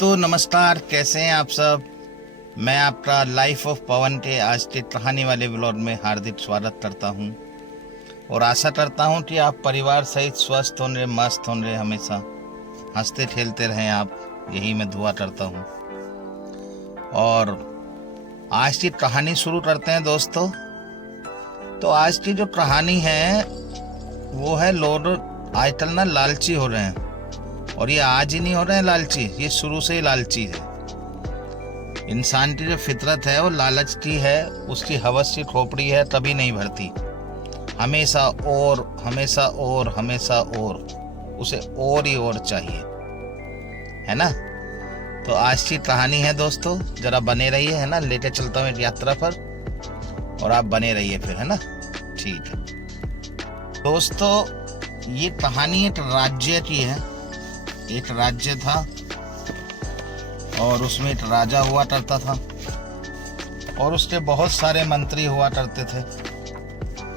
दोस्तों नमस्कार, कैसे हैं आप सब। मैं आपका लाइफ ऑफ पवन के आज के कहानी वाले व्लॉग में हार्दिक स्वागत करता हूं और आशा करता हूं कि आप परिवार सहित स्वस्थ होंगे, मस्त होंगे, हमेशा हंसते खेलते रहें आप, यही मैं दुआ करता हूं। और आज की कहानी शुरू करते हैं दोस्तों। तो आज की जो कहानी है वो है लोग आजकल ना लालची हो रहे हैं, और ये आज ही नहीं हो रहे हैं लालची, ये शुरू से ही लालची है। इंसान की जो फितरत है वो लालच की है, उसकी हवस की खोपड़ी है, तभी नहीं भरती। हमेशा और हमेशा और हमेशा और, उसे और ही और चाहिए, है ना। तो आज की कहानी है दोस्तों, जरा बने रहिए, है ना। लेके चलता हूँ एक यात्रा पर और आप बने रहिए फिर, है ना। ठीक है दोस्तों, ये कहानी एक राज्य की है। एक राज्य था और उसमें एक राजा हुआ करता था और उसके बहुत सारे मंत्री हुआ करते थे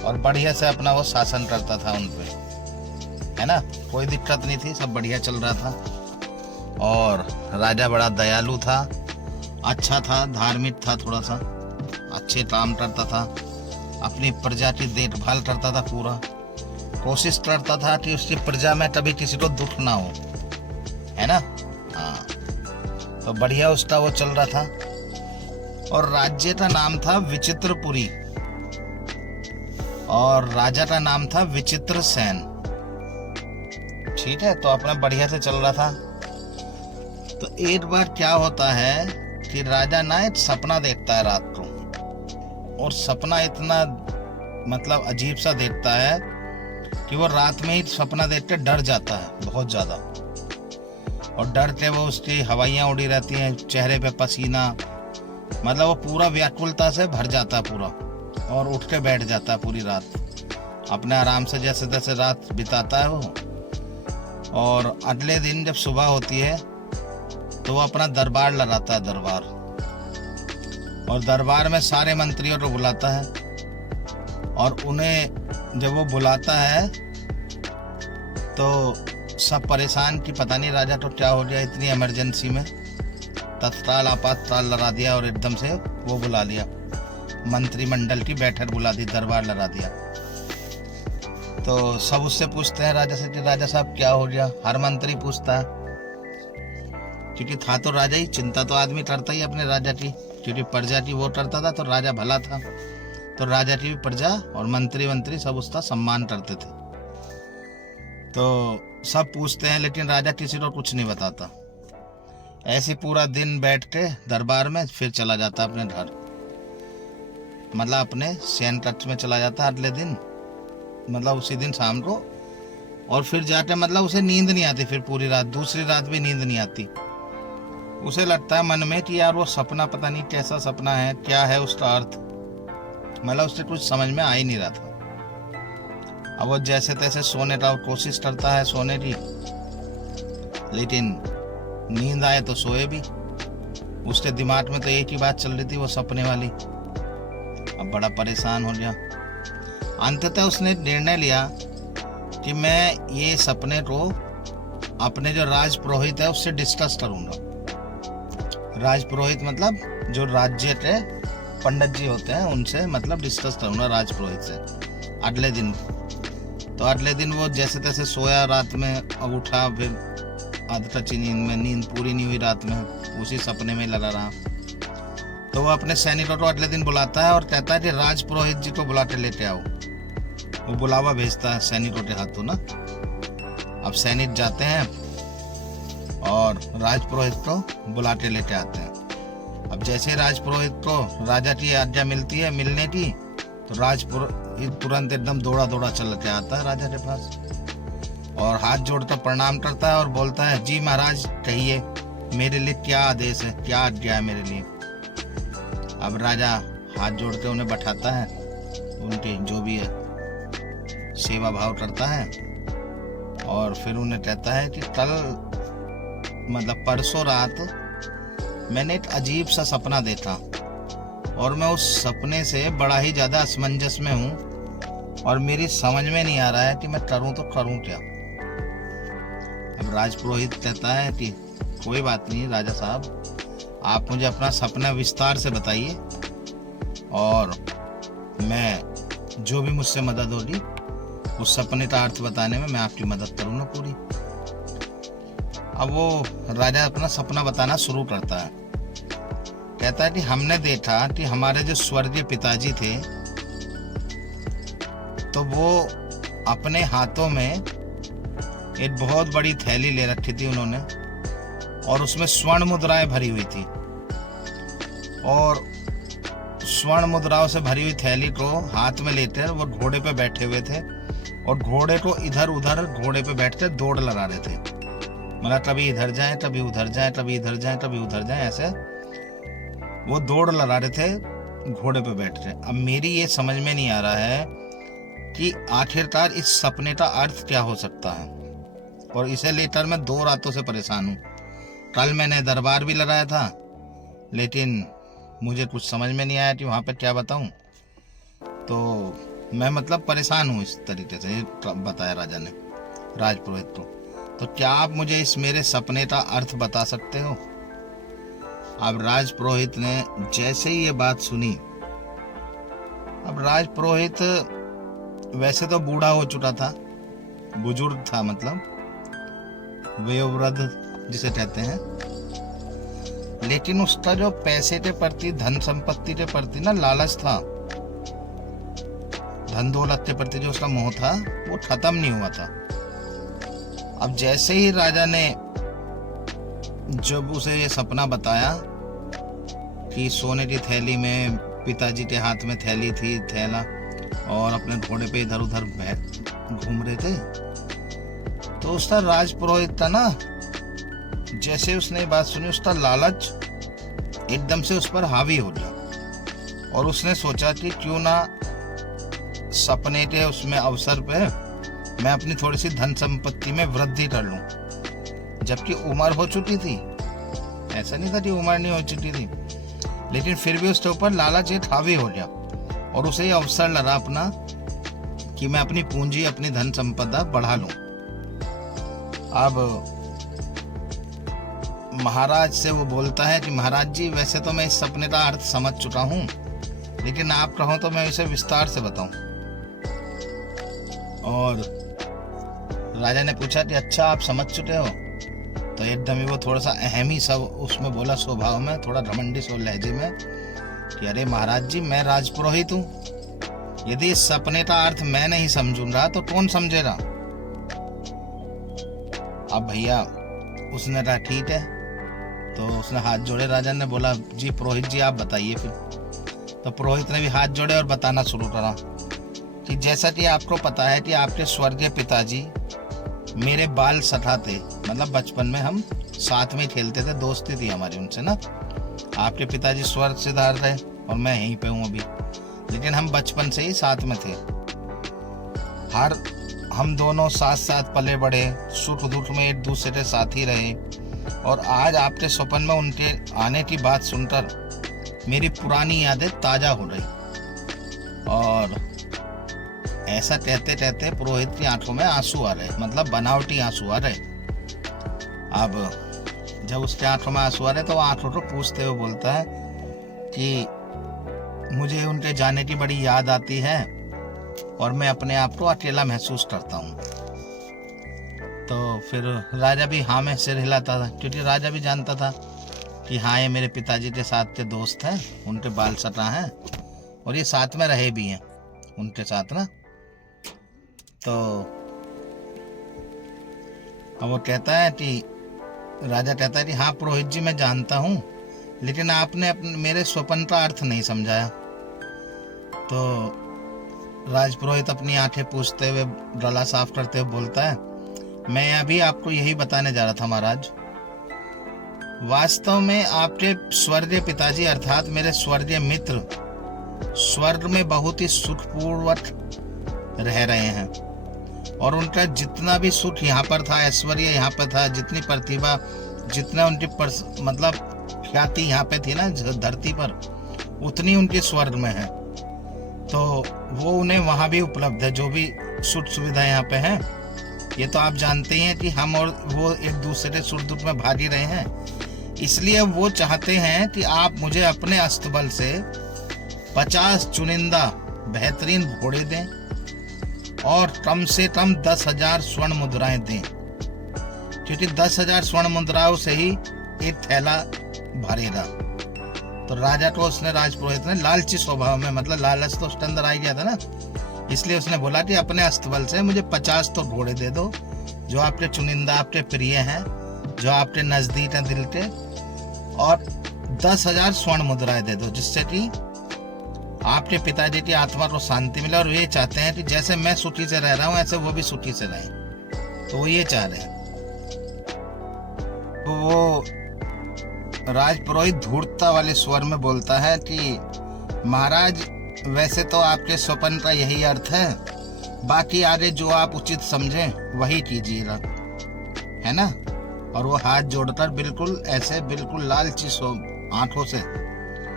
और बढ़िया से अपना वो शासन करता था उन पे, है ना। कोई दिक्कत नहीं थी, सब बढ़िया चल रहा था। और राजा बड़ा दयालु था, अच्छा था, धार्मिक था, थोड़ा सा अच्छे काम करता था, अपनी प्रजा की देखभाल करता था, पूरा कोशिश करता था कि उसकी प्रजा में कभी किसी को दुख ना हो, है ना। हाँ, तो बढ़िया उसका वो चल रहा था। और राज्य का नाम था विचित्रपुरी और राजा का नाम था विचित्रसेन। ठीक है, तो अपना बढ़िया से चल रहा था। तो एक बार क्या होता है कि राजा ना एक सपना देखता है रात को, और सपना इतना मतलब अजीब सा देखता है कि वो रात में ही सपना देख के डर जाता है बहुत ज्यादा। और डर के वो उसकी हवाइयाँ उड़ी रहती हैं, चेहरे पे पसीना, मतलब वो पूरा व्याकुलता से भर जाता है पूरा, और उठ के बैठ जाता है पूरी रात अपने आराम से, जैसे तैसे रात बिताता है वो। और अगले दिन जब सुबह होती है तो वो अपना दरबार लगाता है, दरबार। और दरबार में सारे मंत्रियों को बुलाता है और उन्हें जब वो बुलाता है तो सब परेशान कि पता नहीं राजा तो क्या हो गया, इतनी इमरजेंसी में तत्काल आपातकाल लगा दिया और एकदम से वो बुला लिया, मंत्रिमंडल की बैठक बुला दी, दरबार लगा दिया। तो सब उससे पूछते हैं राजा से कि राजा साहब क्या हो गया। हर मंत्री पूछता है, क्योंकि था तो राजा ही, चिंता तो आदमी करता ही अपने राजा की, क्योंकि प्रजा की वो करता था तो राजा भला था, तो राजा की भी प्रजा और मंत्री सब उसका सम्मान करते थे। तो सब पूछते हैं लेकिन राजा किसी को कुछ नहीं बताता। ऐसे पूरा दिन बैठ के दरबार में फिर चला जाता अपने घर, मतलब अपने शयन कक्ष में चला जाता अगले दिन, मतलब उसी दिन शाम को। और फिर जाके मतलब उसे नींद नहीं आती, फिर पूरी रात, दूसरी रात भी नींद नहीं आती। उसे लगता है मन में कि यार वो सपना पता नहीं कैसा सपना है, क्या है उसका अर्थ, मतलब उससे कुछ समझ में आ ही नहीं रहा था। अब वो जैसे तैसे सोने का कोशिश करता है, सोने की, लेकिन नींद आए तो सोए भी। उसके दिमाग में तो एक ही बात चल रही थी, वो सपने वाली। अब बड़ा परेशान हो गया। अंततः उसने निर्णय लिया कि मैं ये सपने को अपने जो राज पुरोहित है उससे डिस्कस करूंगा। राज पुरोहित मतलब जो राज्य के पंडित जी होते हैं उनसे मतलब डिस्कस करूंगा, राज पुरोहित से अगले दिन। तो अगले दिन वो जैसे तैसे सोया रात में, अब उठा फिर आधी कच्ची नींद में, नींद पूरी नहीं हुई रात में, उसी सपने में लगा रहा। तो वो अपने सैनिकों को अगले दिन बुलाता है और कहता है कि राज पुरोहित जी को बुला के लेके आओ। वो बुलावा भेजता है सैनिकों के हाथों ना। अब सैनिक जाते हैं और राज पुरोहित को बुला के लेके आते हैं। अब जैसे राज पुरोहित को राजा की आज्ञा मिलती है मिलने की, तो राज पुरोहित तुरंत एकदम दौड़ा दौड़ा चल के आता है राजा के पास और हाथ जोड़कर प्रणाम करता है और बोलता है, जी महाराज कहिए, मेरे लिए क्या आदेश है, क्या आज्ञा है मेरे लिए। अब राजा हाथ जोड़ के उन्हें बैठाता है, उनकी जो भी है सेवा भाव करता है, और फिर उन्हें कहता है कि कल मतलब परसों रात मैंने एक अजीब सा सपना देखा और मैं उस सपने से बड़ा ही ज्यादा असमंजस में हूँ और मेरी समझ में नहीं आ रहा है कि मैं करूँ तो करूँ क्या। अब राज पुरोहित कहता है कि कोई बात नहीं राजा साहब, आप मुझे अपना सपना विस्तार से बताइए और मैं जो भी मुझसे मदद होगी उस सपने का अर्थ बताने में मैं आपकी मदद करूँगा पूरी। अब वो राजा अपना सपना बताना शुरू करता है। कहता है कि हमने देखा कि हमारे जो स्वर्गीय पिताजी थे तो वो अपने हाथों में एक बहुत बड़ी थैली ले रखी थी उन्होंने, और उसमें स्वर्ण मुद्राएं भरी हुई थी, और स्वर्ण मुद्राओं से भरी हुई थैली को हाथ में लेकर वो घोड़े पे बैठे हुए थे, और घोड़े को इधर उधर घोड़े पे बैठकर दौड़ लगा रहे थे। मतलब कभी इधर जाए, कभी उधर जाए, कभी इधर जाए, कभी उधर जाए, ऐसे वो दौड़ लगा रहे थे घोड़े पे बैठ के। अब मेरी ये समझ में नहीं आ रहा है कि आखिरकार इस सपने का अर्थ क्या हो सकता है, और इसे लेकर मैं 2 रातों से परेशान हूँ। कल मैंने दरबार भी लगाया था, लेकिन मुझे कुछ समझ में नहीं आया कि वहाँ पे क्या बताऊँ। तो मैं मतलब परेशान हूँ इस तरीके से, बताया राजा ने राजपुरोहित को। तो क्या आप मुझे इस मेरे सपने का अर्थ बता सकते हो? अब राजपुरोहित ने जैसे ही ये बात सुनी, अब राजपुरोहित वैसे तो बूढ़ा हो चुका था, बुजुर्ग था, मतलब वयोवृद्ध जिसे कहते हैं, लेकिन उसका जो पैसे के प्रति, धन संपत्ति के प्रति ना लालच था, धन दौलत के प्रति जो उसका मोह था वो खत्म नहीं हुआ था। अब जैसे ही राजा ने जब उसे ये सपना बताया कि सोने की थैली में पिताजी के हाथ में थैली थी, थैला, और अपने घोड़े पे इधर उधर घूम रहे थे, तो उसका राजपुरोहित था ना, जैसे उसने ये बात सुनी उसका लालच एकदम से उस पर हावी हो गया, और उसने सोचा कि क्यों ना सपने के उसमें अवसर पे मैं अपनी थोड़ी सी धन संपत्ति में वृद्धि कर लूं। जबकि उम्र हो चुकी थी, ऐसा नहीं था कि उम्र नहीं हो चुकी थी, लेकिन फिर भी उसके ऊपर लालच एक हावी हो गया, और उसे ये अवसर लगा अपना कि मैं अपनी पूंजी, अपनी धन संपदा बढ़ा लूं। अब महाराज से वो बोलता है कि महाराज जी, वैसे तो मैं इस सपने का अर्थ समझ चुका हूँ, लेकिन आप कहो तो मैं इसे विस्तार से बताऊं। और राजा ने पूछा कि अच्छा आप समझ चुके हो? तो एकदम ही वो थोड़ा सा अहम ही सब उसमें बोला, स्वभाव में थोड़ा घमंडी सो लहजे में, कि अरे महाराज जी, मैं राजपुरोहित हूँ, यदि इस सपने का अर्थ मैं नहीं समझूंगा तो कौन समझेगा? अब भैया उसने कहा ठीक है, तो उसने हाथ जोड़े। राजा ने बोला जी पुरोहित जी आप बताइए फिर। तो पुरोहित ने भी हाथ जोड़े और बताना शुरू करा कि जैसा कि आपको पता है कि आपके स्वर्गीय पिताजी मेरे बाल सखा थे, मतलब बचपन में हम साथ में खेलते थे, दोस्ती थी हमारी उनसे ना। आपके पिताजी स्वर्ग से धार रहे और मैं यहीं पे हूँ अभी, लेकिन हम बचपन से ही साथ में थे। हम दोनों साथ साथ पले बड़े, सुख दुख में एक दूसरे के साथ ही रहे, और आज आपके स्वप्न में उनके आने की बात सुनकर मेरी पुरानी यादें ताजा हो रही। और ऐसा कहते कहते पुरोहित की आंखों में आंसू आ रहे, मतलब बनावटी आंसू आ रहे। अब जब उसके आंखों में आंसू आ रहे तो वो आंखों को पूछते हुए बोलता है कि मुझे उनके जाने की बड़ी याद आती है और मैं अपने आप को अकेला महसूस करता हूँ। तो फिर राजा भी हाँ में सिर हिलाता था, क्योंकि राजा भी जानता था कि हाँ ये मेरे पिताजी के साथ के दोस्त हैं, उनके बाल सटा हैं और ये साथ में रहे भी हैं उनके साथ ना। तो अब वो कहता है कि राजा कहता है कि हाँ पुरोहित जी मैं जानता हूँ, लेकिन आपने मेरे स्वप्न का अर्थ नहीं समझाया। तो राजपुरोहित अपनी आंखें पूछते हुए, गला साफ करते हुए बोलता है, मैं अभी आपको यही बताने जा रहा था महाराज। वास्तव में आपके स्वर्गीय पिताजी अर्थात मेरे स्वर्गीय मित्र स्वर्ग में बहुत ही सुखपूर्वक रह रहे हैं, और उनका जितना भी सुख यहाँ पर था, ऐश्वर्य यहाँ पर था, जितनी प्रतिभा, जितना उनकी मतलब ख्याति यहाँ पे थी ना धरती पर, उतनी उनकी स्वर्ग में है। तो वो उन्हें वहाँ भी उपलब्ध है, जो भी सुख सुविधा यहाँ पे है ये तो आप जानते ही हैं कि हम और वो एक दूसरे सुख दुख में भागी रहे हैं। इसलिए वो चाहते हैं कि आप मुझे अपने अस्तबल से 50 चुनिंदा बेहतरीन घोड़े दें और कम से कम 10,000 स्वर्ण मुद्राएं दें, क्योंकि 10,000 स्वर्ण मुद्राओं से ही एक थैला भरेगा। तो राजा को उसने, राजपुरोहित ने लालची स्वभाव में, मतलब लालच तो उसके अंदर आ गया था ना, इसलिए उसने बोला कि अपने अस्तबल से मुझे 50 तो घोड़े दे दो जो आपके चुनिंदा, आपके प्रिय हैं, जो आपके नजदीक हैं दिल के, और 10,000 स्वर्ण मुद्राएं दे दो, जिससे कि आपके पिताजी की आत्मा को शांति मिले। और ये चाहते हैं कि जैसे मैं सुखी से रह रहा हूँ ऐसे वो भी सुखी से रहे। तो वो ये चाह रहे हैं। तो वो राजपुरोहित धूर्तता वाले स्वर में बोलता है कि महाराज, वैसे तो आपके स्वप्न का यही अर्थ है, बाकी आगे जो आप उचित समझें वही कीजिएगा, है ना। और वो हाथ जोड़कर बिल्कुल ऐसे, बिल्कुल लालची आंखों से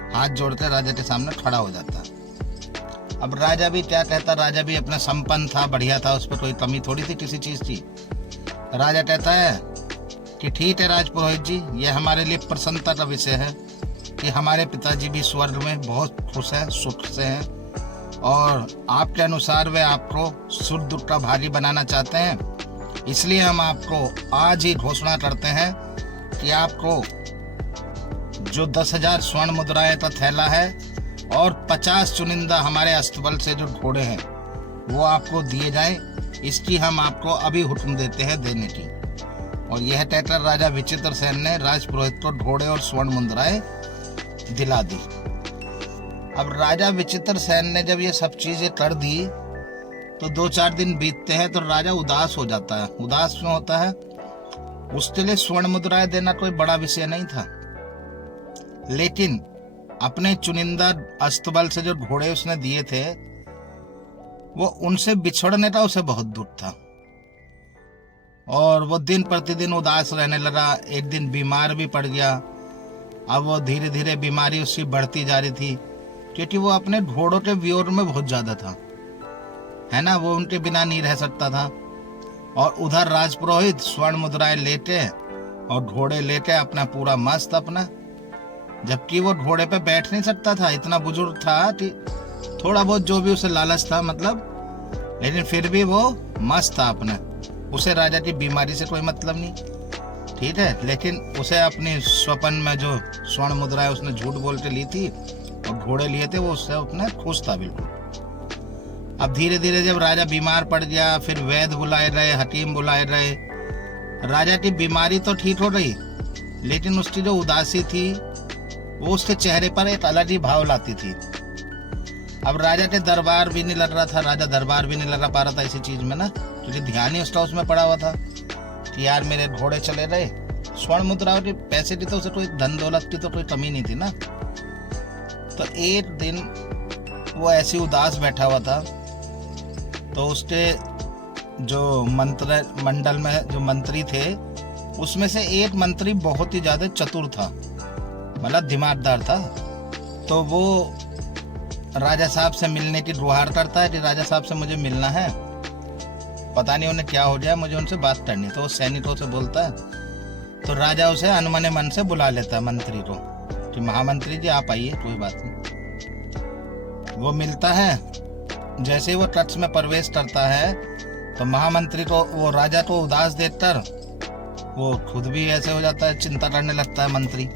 हाथ जोड़कर राजा के सामने खड़ा हो जाता। अब राजा भी क्या कहता, राजा भी अपना संपन्न था, बढ़िया था, उस पर कोई कमी थोड़ी थी किसी चीज की। राजा कहता है कि ठीक है राजपुरोहित जी, ये हमारे लिए प्रसन्नता का विषय है कि हमारे पिताजी भी स्वर्ग में बहुत खुश हैं, सुख से हैं, और आपके अनुसार वे आपको सुख दुख का भागी बनाना चाहते हैं। इसलिए हम आपको आज ही घोषणा करते हैं कि आपको जो 10,000 स्वर्ण मुद्राएं का थैला है और 50 चुनिंदा हमारे अस्तबल से जो घोड़े हैं वो आपको दिए जाएं। इसकी हम आपको अभी हुक्म देते हैं देने की। और यह कहकर राजा विचित्रसेन ने राजपुरोहित को घोड़े और स्वर्ण मुद्राएं दिला दी। अब राजा विचित्रसेन ने जब ये सब चीजें कर दी तो 2-4 दिन बीतते हैं तो राजा उदास हो जाता है। उदास क्यों होता है? उसके लिए स्वर्ण मुद्राएं देना कोई बड़ा विषय नहीं था, लेकिन अपने चुनिंदा अस्तबल से जो घोड़े उसने दिए थे वो उनसे बिछड़ने का उसे बहुत दुख था, और वो दिन प्रतिदिन उदास रहने लगा। एक दिन बीमार भी पड़ गया। अब वो धीरे धीरे बीमारी उसकी बढ़ती जा रही थी, क्योंकि वो अपने घोड़ों के वियोग में बहुत ज्यादा था, है ना, वो उनके बिना नहीं रह सकता था। और उधर राजपुरोहित स्वर्ण मुद्राएं लेते और घोड़े लेते अपना पूरा मस्त अपना, जबकि वो घोड़े पे बैठ नहीं सकता था, इतना बुजुर्ग था कि थोड़ा बहुत जो भी उसे लालच था मतलब, लेकिन फिर भी वो मस्त था अपना। उसे राजा की बीमारी से कोई मतलब नहीं, ठीक है, लेकिन उसे अपनी स्वप्न में जो स्वर्ण मुद्राएं उसने झूठ बोल के ली थी और घोड़े लिए थे वो उससे अपने खुश था बिल्कुल। अब धीरे धीरे जब राजा बीमार पड़ गया, फिर वैद्य बुलाए रहे, हकीम बुलाए रहे। राजा की बीमारी तो ठीक हो गई, लेकिन उसकी जो उदासी थी वो उसके चेहरे पर एक अलग ही भाव लाती थी। अब राजा के दरबार भी नहीं लग रहा था, राजा दरबार भी नहीं लगा पा रहा था इसी चीज में ना, क्योंकि ध्यान ही उसका उसमें पड़ा हुआ था कि यार मेरे घोड़े चले रहे, स्वर्ण मुद्राओं के पैसे की तो उसे कोई धन दौलत की तो कोई कमी नहीं थी ना। तो एक दिन वो ऐसी उदास बैठा हुआ था, तो उसके जो मंत्र मंडल में जो मंत्री थे उसमें से एक मंत्री बहुत ही ज्यादा चतुर था, मतलब दिमागदार था। तो वो राजा साहब से मिलने की गुहार करता है कि राजा साहब से मुझे मिलना है, पता नहीं उन्हें क्या हो जाए, मुझे उनसे बात करनी। तो वो सैनिकों से बोलता है, तो राजा उसे अनमने मन से बुला लेता है मंत्री को कि महामंत्री जी आप आइए, कोई बात नहीं। वो मिलता है, जैसे ही वो कक्ष में प्रवेश करता है तो महामंत्री को, वो राजा को उदास देखकर वो खुद भी ऐसे हो जाता है, चिंता करने लगता है मंत्री।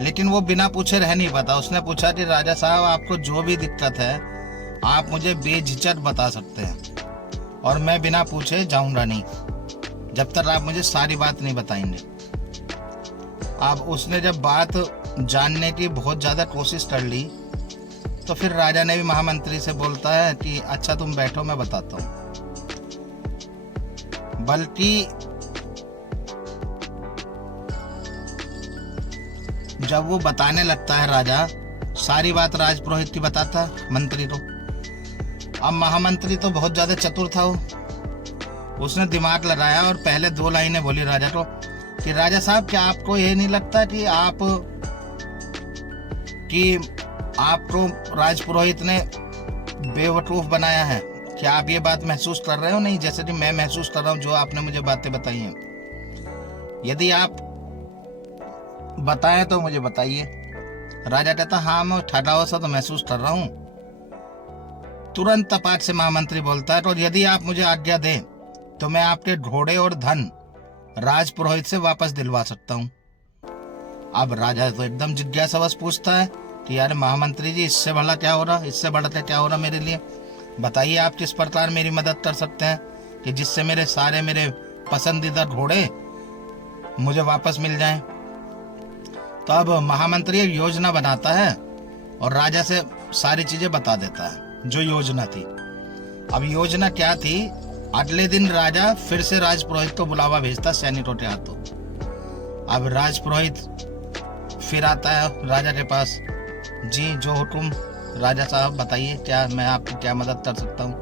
लेकिन वो बिना पूछे रह नहीं पाता। उसने पूछा कि राजा साहब आपको जो भी दिक्कत है आप मुझे बेझिझक बता सकते हैं, और मैं बिना पूछे जाऊंगा नहीं जब तक आप मुझे सारी बात नहीं बताएंगे। अब उसने जब बात जानने की बहुत ज्यादा कोशिश कर ली तो फिर राजा ने भी महामंत्री से बोलता है कि अच्छा तुम बैठो मैं बताता हूँ। बल्कि जब वो बताने लगता है राजा, सारी बात राजपुरोहित की बताता मंत्री को। अब महामंत्री तो बहुत ज्यादा चतुर था, वो उसने दिमाग लगाया और पहले 2 लाइनें बोली राजा को कि राजा साहब क्या आपको ये नहीं लगता कि आपको राजपुरोहित ने बेवकूफ बनाया है, क्या आप ये बात महसूस कर रहे हो? नहीं, जैसे कि मैं महसूस कर रहा हूँ जो आपने मुझे बातें बताई हैं। यदि आप बताएं तो मुझे बताइए। राजा कहता, हाँ मैं ठंडा सा तो महसूस कर रहा हूँ। तुरंत तपाट से महामंत्री बोलता है, तो यदि आप मुझे आज्ञा दें तो मैं आपके घोड़े और धन राजपुरोहित से वापस दिलवा सकता हूँ। अब राजा तो एकदम जिज्ञासावश पूछता है कि यार महामंत्री जी, इससे बड़ा क्या हो रहा, इससे बढ़ते क्या हो रहा मेरे लिए? बताइए आप किस प्रकार मेरी मदद कर सकते हैं कि जिससे मेरे पसंदीदा घोड़े मुझे वापस मिल जाएं। तो अब महामंत्री एक योजना बनाता है और राजा से सारी चीजें बता देता है जो योजना थी। अब योजना क्या थी? अगले दिन राजा फिर से राजपुरोहित को बुलावा भेजता सैनिकों के हाथों। अब राजपुरोहित फिर आता है राजा के पास। जी जो हुकुम राजा साहब, बताइए क्या मैं आपकी क्या मदद कर सकता हूँ?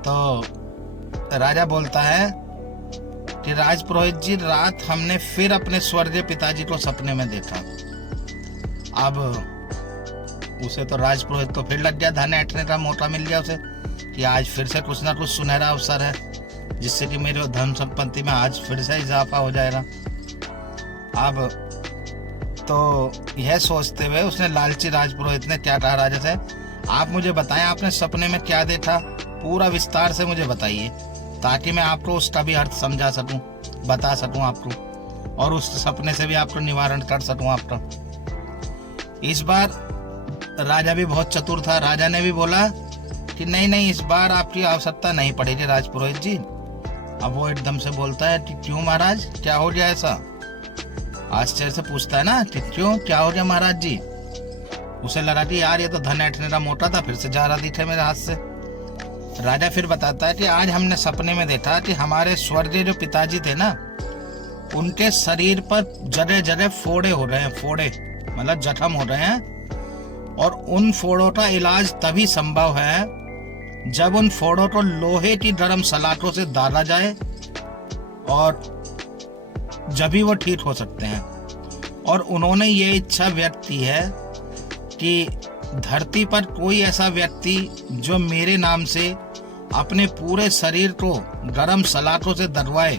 तो राजा बोलता है कि राजपुरोहित जी, रात हमने फिर अपने स्वर्गीय पिताजी को सपने में देखा। अब उसे तो राजपुरोहित तो फिर लग गया, धन ऐंठने का मौका मिल गया उसे कि आज फिर से कुछ ना कुछ सुनहरा अवसर है जिससे कि मेरे धन संपत्ति में आज फिर से इजाफा हो जाएगा। अब तो यह सोचते हुए उसने लालची राजपुरोहित ने क्या कहा राजा से, आप मुझे बताएं आपने सपने में क्या देखा, पूरा विस्तार से मुझे बताइए ताकि मैं आपको उसका भी अर्थ समझा सकूं, बता सकूं आपको, और उस सपने से भी आपको निवारण कर सकूं आपका। इस बार राजा भी बहुत चतुर था। राजा ने भी बोला कि नहीं, इस बार आपकी आवश्यकता नहीं पड़ेगी राजपुरोहित जी। अब वो एकदम से बोलता है कि क्यों महाराज, क्या हो गया ऐसा? आश्चर्य से पूछता है ना कि क्यों, क्या हो गया महाराज जी? उसे लगा कि यार ये तो धन ऐंठने का मोटा था, फिर से जा रहा दिखे मेरे हाथ से। राजा फिर बताता है कि आज हमने सपने में देखा कि हमारे स्वर्गीय जो पिताजी थे ना, उनके शरीर पर जगह जगह फोड़े हो रहे हैं, फोड़े मतलब जख्म हो रहे हैं, और उन फोड़ों का इलाज तभी संभव है जब उन फोड़ों को लोहे की गर्म सलाखों से दागा जाए, और जब ही वो ठीक हो सकते हैं। और उन्होंने ये इच्छा व्यक्त की है कि धरती पर कोई ऐसा व्यक्ति जो मेरे नाम से अपने पूरे शरीर को गर्म सलाखों से दरवाए,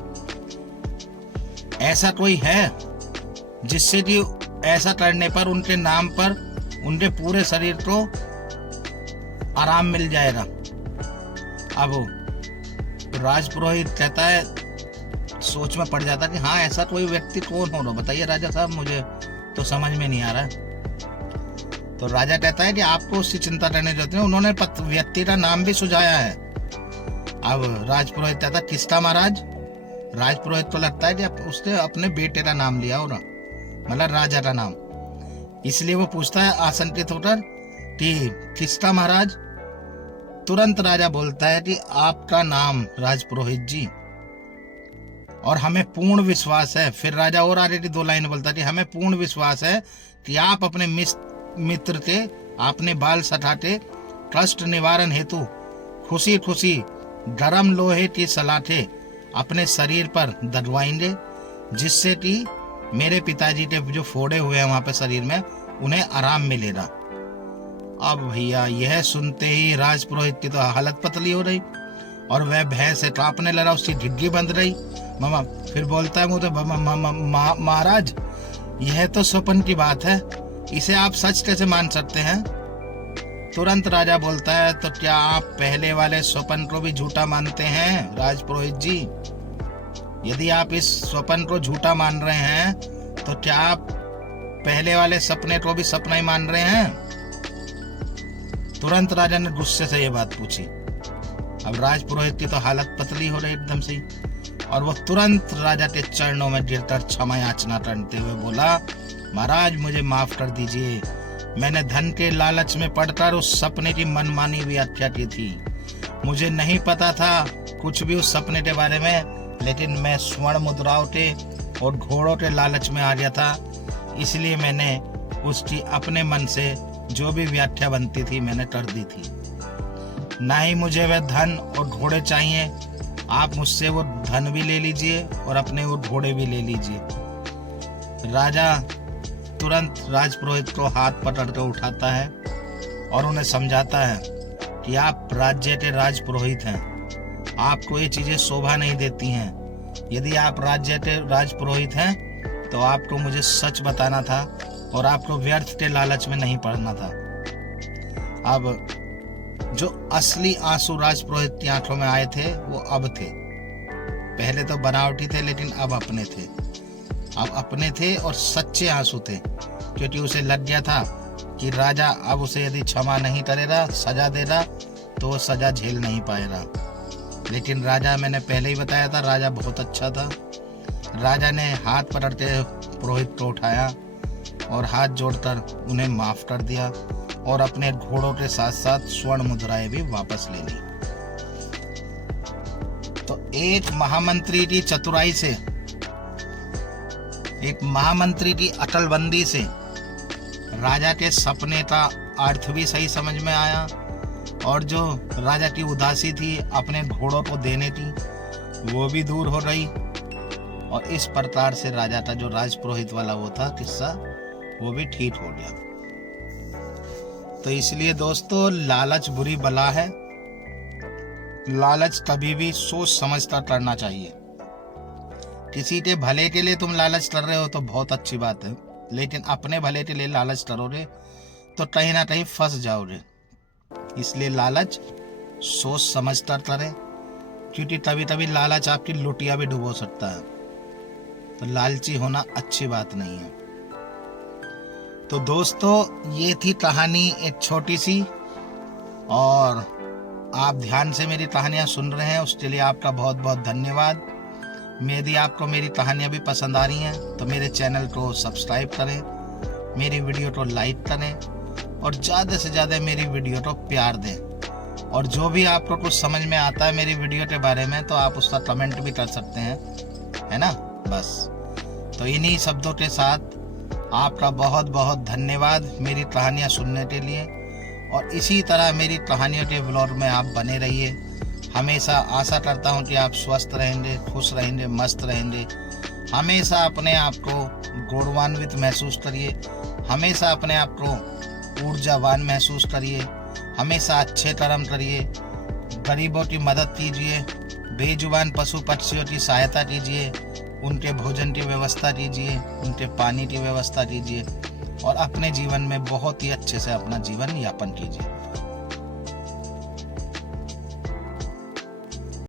ऐसा कोई है जिससे कि ऐसा करने पर उनके नाम पर उनके पूरे शरीर को आराम मिल जाएगा। अब राजपुरोहित कहता है, सोच में पड़ जाता कि हाँ ऐसा कोई व्यक्ति कौन होगा, बताइए राजा साहब, मुझे तो समझ में नहीं आ रहा है। तो राजा कहता है कि आपको उसकी चिंता करने की जरूरत नहीं, उन्होंने व्यक्ति का नाम भी सुझाया है। अब राजपुरोहित कहता है, किसका महाराज? राजपुरोहित को लगता है कि उसने अपने बेटे का नाम लिया होगा, मतलब राजा का नाम, इसलिए वो पूछता है आशंकित होकर कि किसका महाराज? तुरंत राजा बोलता है कि आपका नाम राजपुरोहित जी, और हमें पूर्ण विश्वास है। फिर राजा और आगे की 2 लाइन बोलता है कि हमें पूर्ण विश्वास है कि आप अपने मित्र के आपने बाल सटाटे कष्ट निवारण हेतु खुशी खुशी गरम लोहे की सलाखें अपने शरीर पर दगवाएंगे, जिससे कि मेरे पिताजी के जो फोड़े हुए हैं वहां पे शरीर में, उन्हें आराम मिलेगा। अब भैया यह सुनते ही राजपुरोहित की तो हालत पतली हो रही और वह भय से कांपने लगा, उसकी ढिग्गी बंद रही। मामा फिर बोलता है मुझे, महाराज यह तो स्वप्न की बात है, इसे आप सच कैसे मान सकते हैं? तुरंत राजा बोलता है, तो क्या आप पहले वाले स्वप्न को भी झूठा मानते हैं राजपुरोहित जी? यदि आप इस स्वप्न को झूठा मान रहे हैं तो क्या आप पहले वाले सपने को भी सपना ही मान रहे हैं? तुरंत राजा ने गुस्से से यह बात पूछी। अब राजपुरोहित की तो हालत पतली हो रही एकदम से, और वो तुरंत राजा के चरणों में गिरकर क्षमा याचना करते हुए बोला, महाराज मुझे माफ कर दीजिए, मैंने धन के लालच में पड़कर उस सपने की मनमानी व्याख्या की थी। मुझे नहीं पता था कुछ भी उस सपने के बारे में, लेकिन मैं स्वर्ण मुद्राओं के और घोड़ों के लालच में आ गया था, इसलिए मैंने उसकी अपने मन से जो भी व्याख्या बनती थी मैंने कर दी थी। ना ही मुझे वह धन और घोड़े चाहिए, आप मुझसे वो धन भी ले लीजिए और अपने वो घोड़े भी ले लीजिए। राजा तुरंत राजपुरोहित को हाथ पकड़ कर उठाता है और उन्हें समझाता है कि आप राज्य के राज पुरोहित हैं, आपको ये चीजें शोभा नहीं देती हैं। यदि आप राज्य के राज पुरोहित हैं तो आपको मुझे सच बताना था और आपको व्यर्थ के लालच में नहीं पड़ना था। अब जो असली आंसू राज पुरोहित की आंखों में आए थे वो अब थे। पहले तो बनावटी थे, लेकिन अब अपने थे। अब अपने थे और सच्चे आंसू थे, क्योंकि उसे लग गया था कि राजा अब उसे यदि क्षमा नहीं करेगा, सजा देगा, तो वो सजा झेल नहीं पाएगा। लेकिन राजा, मैंने पहले ही बताया था, राजा बहुत अच्छा था। राजा ने हाथ पकड़ के पुरोहित को उठाया और हाथ जोड़कर उन्हें माफ कर दिया और अपने घोड़ों के साथ साथ स्वर्ण मुद्राएं भी वापस ले ली। तो एक महामंत्री की चतुराई से, एक महामंत्री की अकलबंदी से राजा के सपने का अर्थ भी सही समझ में आया, और जो राजा की उदासी थी अपने घोड़ों को देने की, वो भी दूर हो गई। और इस प्रकार से राजा का जो राजपुरोहित वाला वो था किस्सा, वो भी ठीक हो गया। तो इसलिए दोस्तों, लालच बुरी बला है। लालच कभी भी सोच समझकर करना चाहिए। किसी के भले के लिए तुम लालच कर रहे हो तो बहुत अच्छी बात है, लेकिन अपने भले के लिए लालच करोगे तो कहीं ना कहीं फंस जाओगे। इसलिए लालच सोच समझकर करें, क्योंकि तभी तभी लालच आपकी लुटिया भी डुबो सकता है। तो लालची होना अच्छी बात नहीं है। तो दोस्तों, ये थी कहानी एक छोटी सी, और आप ध्यान से मेरी कहानियां सुन रहे हैं, उसके लिए आपका बहुत बहुत धन्यवाद। यदि आपको मेरी कहानियां भी पसंद आ रही हैं तो मेरे चैनल को सब्सक्राइब करें, मेरी वीडियो को लाइक करें और ज़्यादा से ज़्यादा मेरी वीडियो को प्यार दें। और जो भी आपको कुछ समझ में आता है मेरी वीडियो के बारे में, तो आप उसका कमेंट भी कर सकते हैं, है ना। बस, तो इन्हीं शब्दों के साथ आपका बहुत बहुत धन्यवाद मेरी कहानियाँ सुनने के लिए, और इसी तरह मेरी कहानियों के व्लॉग में आप बने रहिए। हमेशा आशा करता हूँ कि आप स्वस्थ रहेंगे, खुश रहेंगे, मस्त रहेंगे। हमेशा अपने आप को गौरवान्वित महसूस करिए, हमेशा अपने आप को ऊर्जावान महसूस करिए, हमेशा अच्छे कर्म करिए, गरीबों की मदद कीजिए, बेजुबान पशु पक्षियों की सहायता कीजिए, उनके भोजन की व्यवस्था कीजिए, उनके पानी की व्यवस्था कीजिए, और अपने जीवन में बहुत ही अच्छे से अपना जीवन यापन कीजिए।